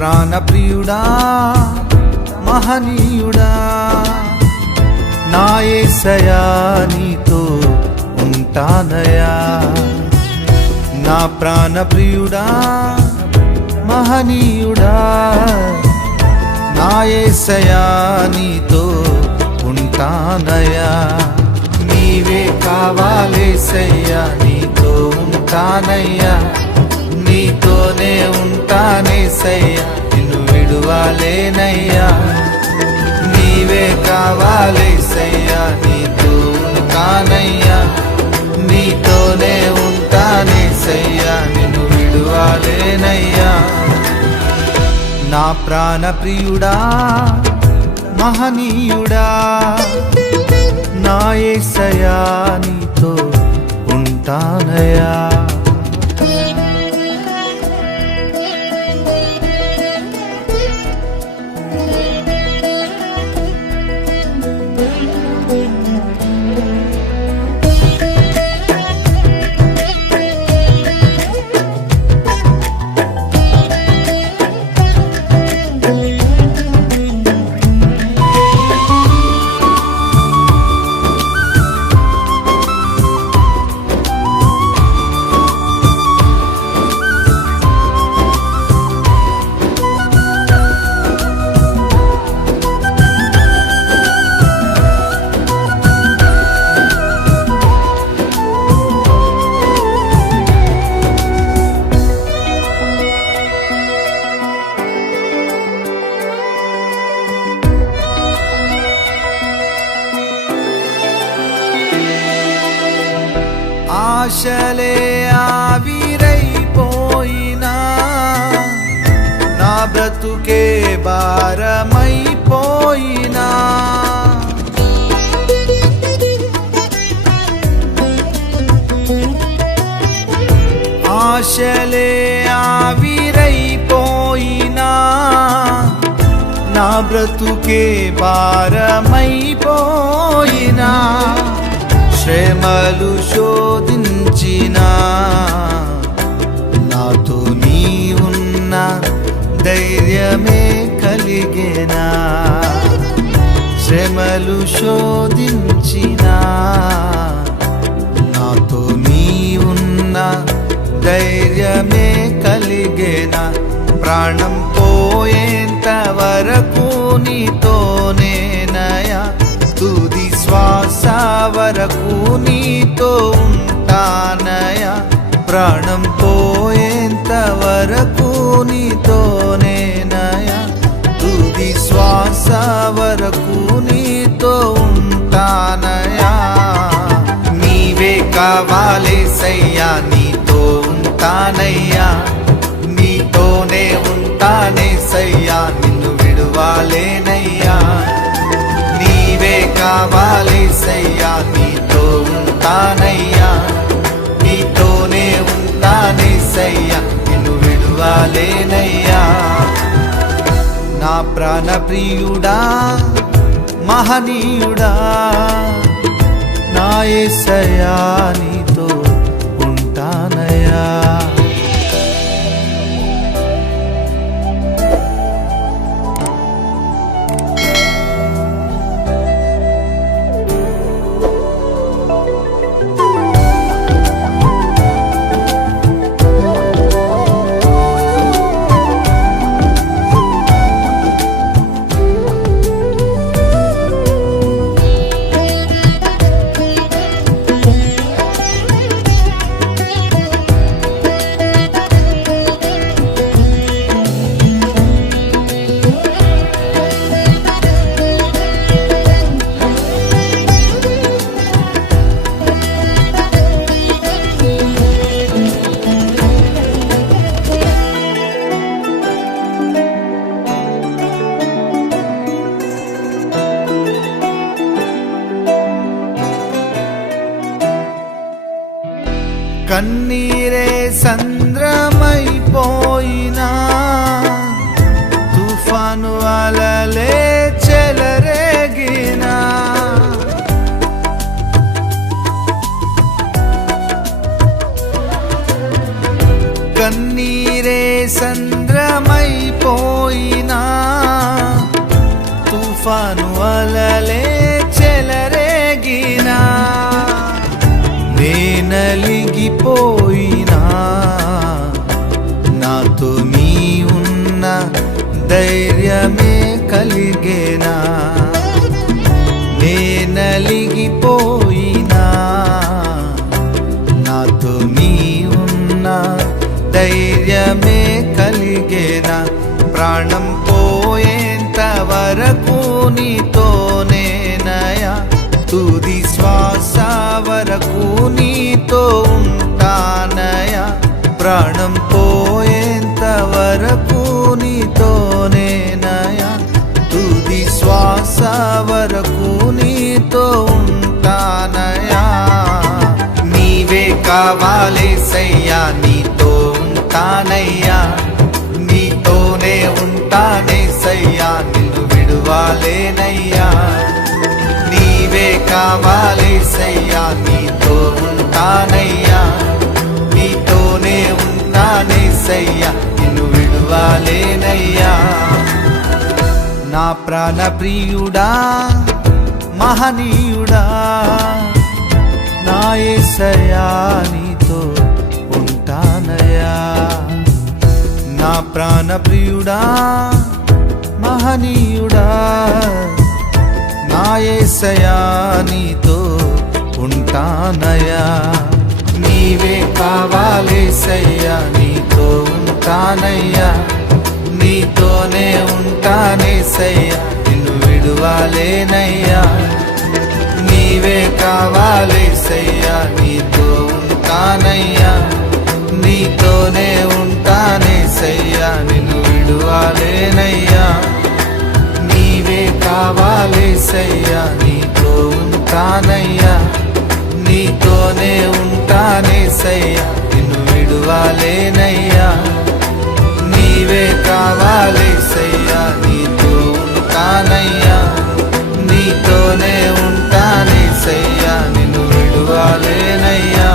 ప్రాణ ప్రియుడా మహనీయుడా నా యేసయ్యా నీతో ఉంటానయ్యా నా ప్రాణ ప్రియుడా మహనీయుడా నా యేసయ్యా నీతో ఉంటానయ్యా నీవే కావాలేసయ్యా నీతో ఉంటానయ్యా నీతోనే ఉంటానేసయ్యా నిన్ను విడువలేనయ్యా నీవే కావాలేసయ్యా నీతో ఉంటానయ్యా నీతోనే ఉంటానేసయ్యా నిన్ను విడువలేనయ్యా నా ప్రాణ ప్రియుడా మహనీయుడా నా యేసయ్యా నీతో ఉంటానయ్యా ఆశలే ఆవిరైపోయినా నా బ్రతుకే భారమైపోయినా ఆశలే ఆవిరైపోయినా నా బ్రతుకే భారమైపోయినా శ్రమలు శోధించినా నాతో నీ ఉన్న ధైర్యమే కలిగేనా శ్రమలు శోధించినా నాతో నీ ఉన్న ధైర్యమే కలిగేనా ప్రాణం పోయేంత వరకు నీతోనేనయా తుది శ్వాస వరకు నీతో ఉంటానయా ప్రాణం పోయేంత వరకు నీతోనేనయా తుది శ్వాస వరకు నీతో ఉంటానయా నీవే కావాలేసయ్యా నీతో ఉంటానయ్యా నీతోనే ఉంటానేసయ్యా నిన్ను విడువలేనయ్యా నీవే కావాలేసయ్యా నీతో ఉంటానయ్యా నీతోనే ఉంటానేసయ్యా నిన్ను విడువలేనయ్యా నా ప్రాణ ప్రియుడా మహనీయుడా నా యేసయ్యా నీతో ఉంటానయ్యా కన్నీరే సంద్రమైపోయినా తుఫాను అలలే చెలరేగినా కన్నీరే సంద్రమైపోయినా తుఫాను అలలే చెలరేగినా నేనలిగిపోయినా నాతో నీ ఉన్న ధైర్యమే కలిగేనా నేనలిగిపోయినా నాతో నీ ఉన్న ధైర్యమే కలిగేనా ప్రాణం పోయేంత వరకు నీతోనేనయా తుది శ్వాస వరకు నీతో ఉంటానయా ప్రాణం పోయేంత వరకు నీతోనేనయా తుది శ్వాస వరకు నీతో ఉంటానయా నీవే కావాలేసయ్యా నీతో ఉంటానయ్యా నీతోనే ఉంటానేసయ్యా నిన్ను విడువాలేనయ్యా నీవే కావాలేసయ్యా నీతో ఉంటానయ్యా నీతోనే ఉంటానేసయ్యా నిన్ను విడువాలేనయ్యా నా ప్రాణ ప్రియుడా మహనీయుడా నా యేసయ్యా నీతో ఉంటానయ్యా నా ప్రాణ ప్రియుడా మహనీయుడా నా యేసయ్యా నీతో ఉంటానయ్యా నీవే కావాలేసయ్యా నీతో ఉంటానయ్యా నీతోనే ఉంటానేసయ్యా నిన్ను విడువాలేనయ్యా నీవే కావాలేసయ్యా నీతో ఉంటానయ్యా నీతోనే ఉంటానేసయ్యా నిన్ను విడువాలేనయ్యా నీవే కావాలేసయ్యా నీతో ఉంటానయ్యా నీతోనే ఉంటానేసయ్యా నిన్ను విడువాలేనయ్యా నీవే కావాలేసయ్యా నీతో ఉంటానయ్యా నీతోనే ఉంటానేసయ్యా నిన్ను విడువాలేనయ్యా